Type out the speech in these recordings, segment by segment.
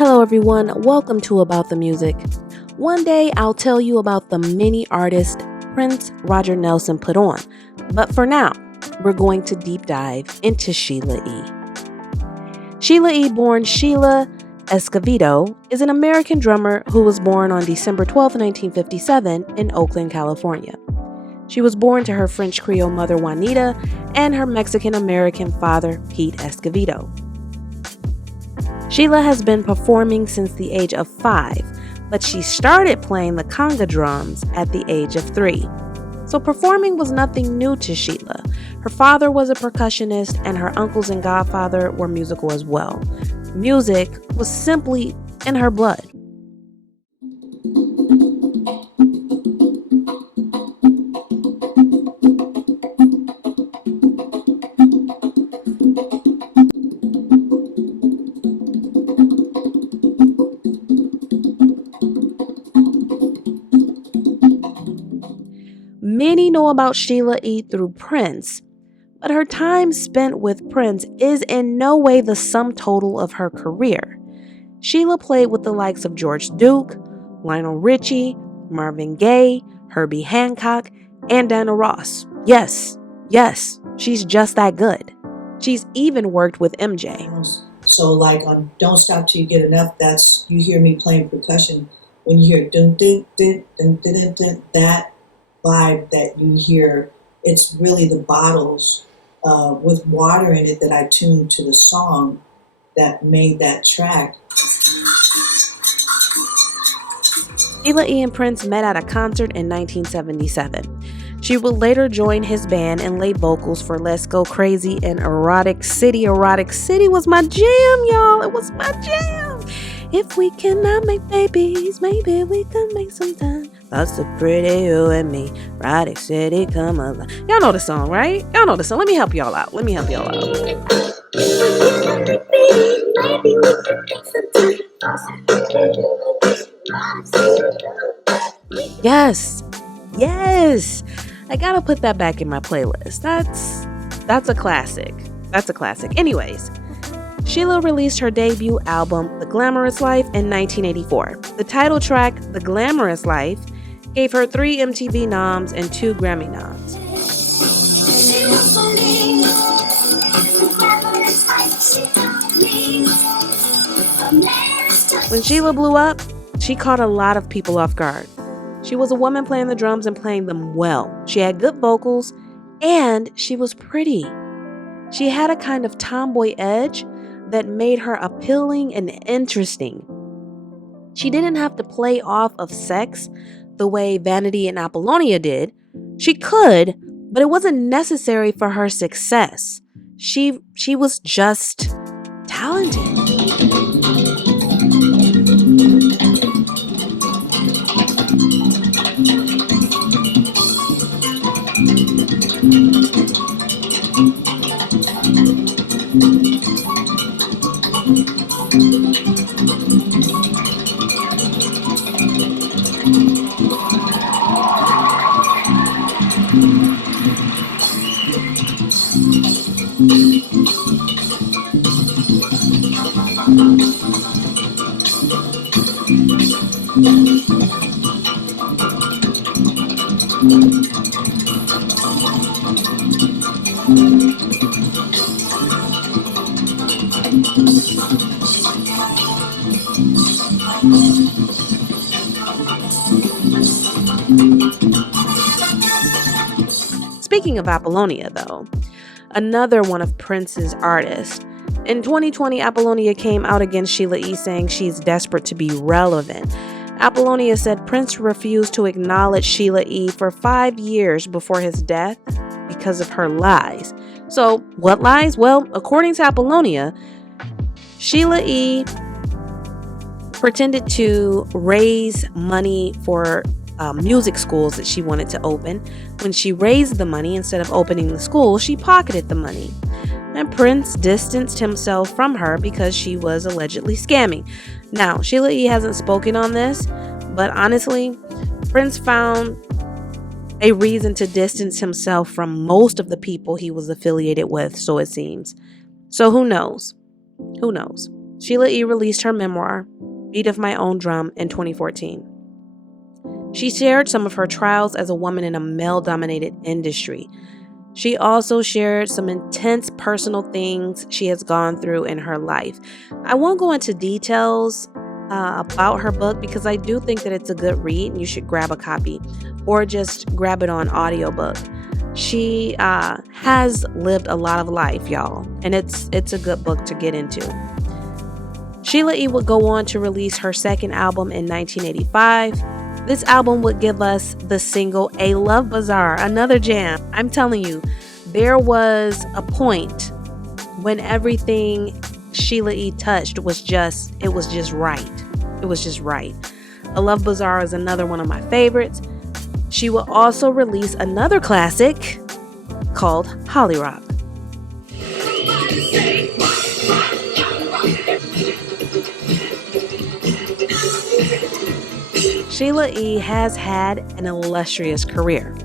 Hello, everyone. Welcome to About the Music. One day I'll tell you about the many artists Prince Roger Nelson put on. But for now, we're going to deep dive into Sheila E. Sheila E., born Sheila Escovedo, is an American drummer who was born on December 12, 1957, in Oakland, California. She was born to her French Creole mother Juanita and her Mexican-American father Pete Escovedo. Sheila has been performing since the age of 5, but she started playing the conga drums at the age of 3. So performing was nothing new to Sheila. Her father was a percussionist and her uncles and godfather were musical as well. Music was simply in her blood. Many know about Sheila E. through Prince, but her time spent with Prince is in no way the sum total of her career. Sheila played with the likes of George Duke, Lionel Richie, Marvin Gaye, Herbie Hancock, and Diana Ross. Yes, she's just that good. She's even worked with MJ. So like on Don't Stop Till You Get Enough, that's, you hear me playing percussion. When you hear dun dun dun dun dun dun, dun, that vibe that you hear, it's really the bottles with water in it that I tuned to the song that made that track. Sheila E. and Prince met at a concert in 1977. She would later join his band and lay vocals for Let's Go Crazy and Erotic City. Erotic City was my jam, y'all. It was my jam. If we cannot make babies, maybe we can make some time. That's so pretty, you and me. Erotic City, come alive. Y'all know the song, right? Y'all know the song. Let me help y'all out. Yes. I gotta put that back in my playlist. That's a classic. Anyways, Sheila released her debut album, The Glamorous Life, in 1984. The title track, The Glamorous Life, gave her 3 MTV noms and 2 Grammy noms. When Sheila blew up, she caught a lot of people off guard. She was a woman playing the drums and playing them well. She had good vocals, and she was pretty. She had a kind of tomboy edge that made her appealing and interesting. She didn't have to play off of sex the way Vanity and Apollonia did. She could, but it wasn't necessary for her success. She was just talented. Speaking of Apollonia, though, another one of Prince's artists, in 2020, Apollonia came out against Sheila E., saying she's desperate to be relevant. Apollonia said Prince refused to acknowledge Sheila E. for 5 years before his death because of her lies. So, what lies? Well, according to Apollonia, Sheila E. pretended to raise money for music schools that she wanted to open. When she raised the money, instead of opening the school, she pocketed the money. And Prince distanced himself from her because she was allegedly scamming. Now, Sheila E. hasn't spoken on this, but honestly, Prince found a reason to distance himself from most of the people he was affiliated with, so it seems. So who knows? Sheila E. released her memoir, Beat of My Own Drum, in 2014. She shared some of her trials as a woman in a male-dominated industry. She also shared some intense personal things she has gone through in her life. I won't go into details about her book because I do think that it's a good read and you should grab a copy or just grab it on audiobook. She has lived a lot of life, y'all, and it's a good book to get into. Sheila E. would go on to release her second album in 1985. This album would give us the single A Love Bazaar, another jam. I'm telling you, there was a point when everything Sheila E. touched was just right. It was just right. A Love Bazaar is another one of my favorites. She will also release another classic called Holly Rock. Sheila E. has had an illustrious career.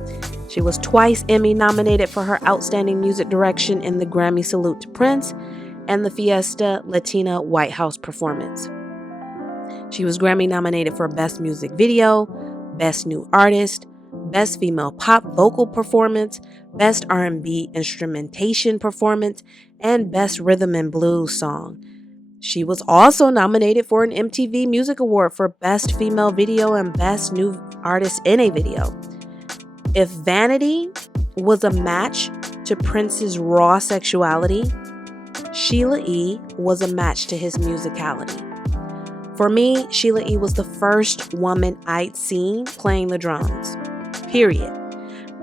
She was twice Emmy nominated for her outstanding music direction in the Grammy Salute to Prince and the Fiesta Latina White House performance. She was Grammy nominated for Best Music Video, Best New Artist, Best Female Pop Vocal Performance, Best R&B Instrumentation Performance, and Best Rhythm and Blues Song. She was also nominated for an MTV Music Award for Best Female Video and Best New Artist in a Video. If Vanity was a match to Prince's raw sexuality, Sheila E. was a match to his musicality. For me, Sheila E. was the first woman I'd seen playing the drums, period.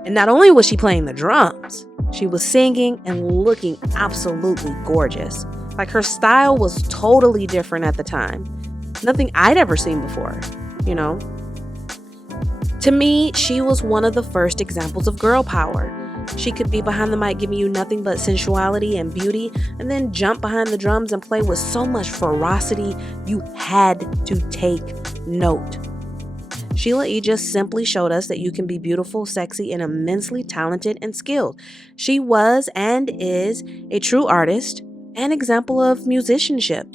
And not only was she playing the drums, she was singing and looking absolutely gorgeous. Like, her style was totally different at the time. Nothing I'd ever seen before, you know? To me, she was one of the first examples of girl power. She could be behind the mic giving you nothing but sensuality and beauty, and then jump behind the drums and play with so much ferocity, you had to take note. Sheila E. just simply showed us that you can be beautiful, sexy, and immensely talented and skilled. She was and is a true artist, an example of musicianship.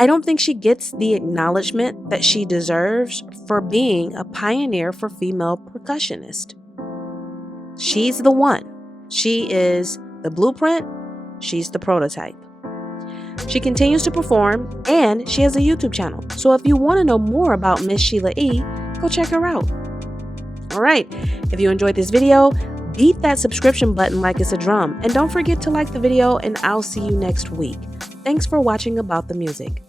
I don't think she gets the acknowledgement that she deserves for being a pioneer for female percussionists. She's the one. She is the blueprint. She's the prototype. She continues to perform, and she has a YouTube channel. So if you want to know more about Miss Sheila E., go check her out. All right, if you enjoyed this video, beat that subscription button like it's a drum. And don't forget to like the video, and I'll see you next week. Thanks for watching About the Music.